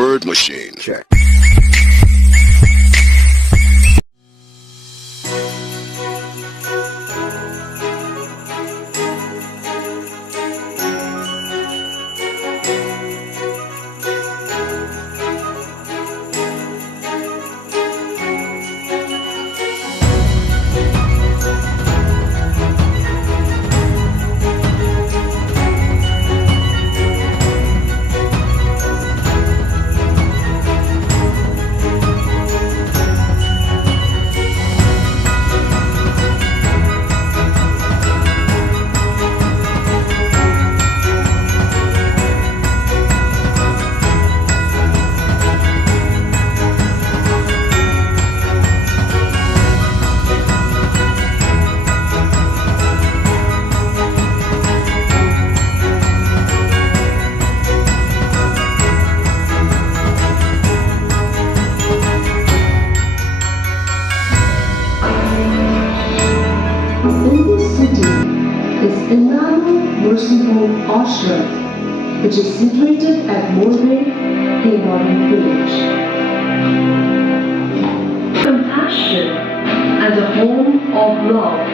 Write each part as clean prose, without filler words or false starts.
bird machine. Check. ASHRAM, which is situated at Khairwadi village. Compassion and a home of love.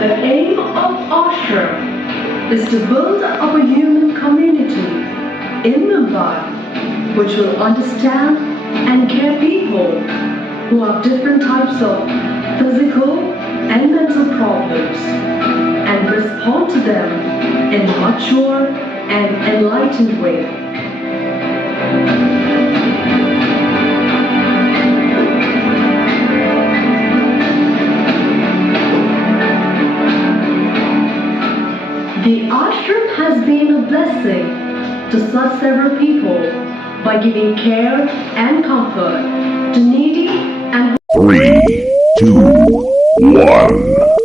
The aim of ASHRAM is to build up a human community in Mumbai which will understand and care people who have different types of physical and mental problems, and respond to them in a mature and enlightened way. The ashram has been a blessing to such several people by giving care and comfort to needy and 3, 2, 1.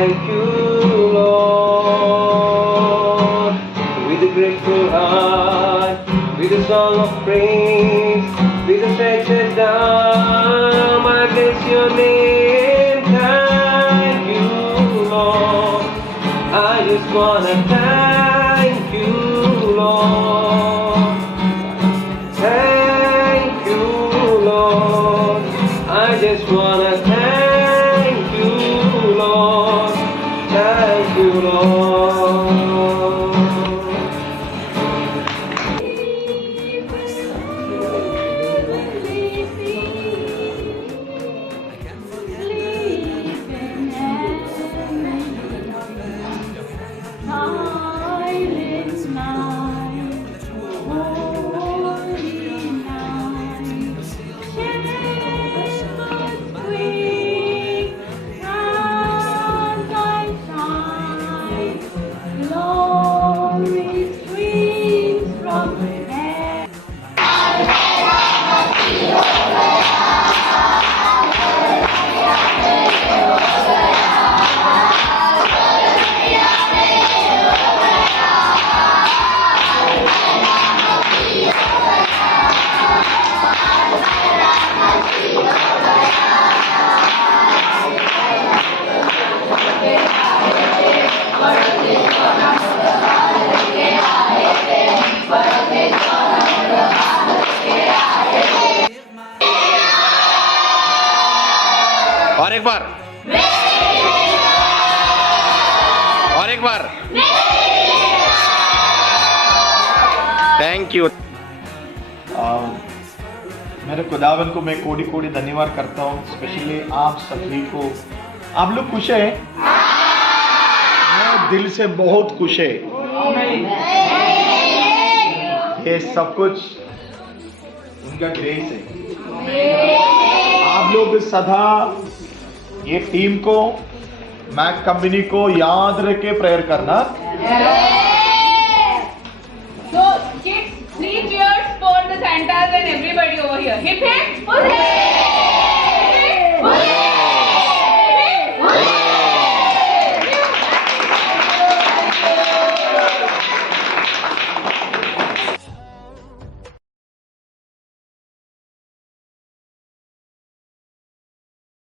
thank you, Lord. With a grateful heart, with a song of praise, with a stretched arm, I bless your name. Thank you, Lord. I just wanna thank you, Lord. Thank you, Lord. I just wanna thank you, Lord. Thank you, Lord. और एक बार, और एक बार। Thank you. मेरे खुदावन को मैं कोटि कोटि धन्यवाद करता हूँ, स्पेशली आप सभी को। आप लोग खुश हैं? मैं दिल से बहुत खुश है। ये सब कुछ उनका ग्रेस है। आप लोग सदा ये टीम को, मैक कंपनी को याद रख के प्रेयर करना।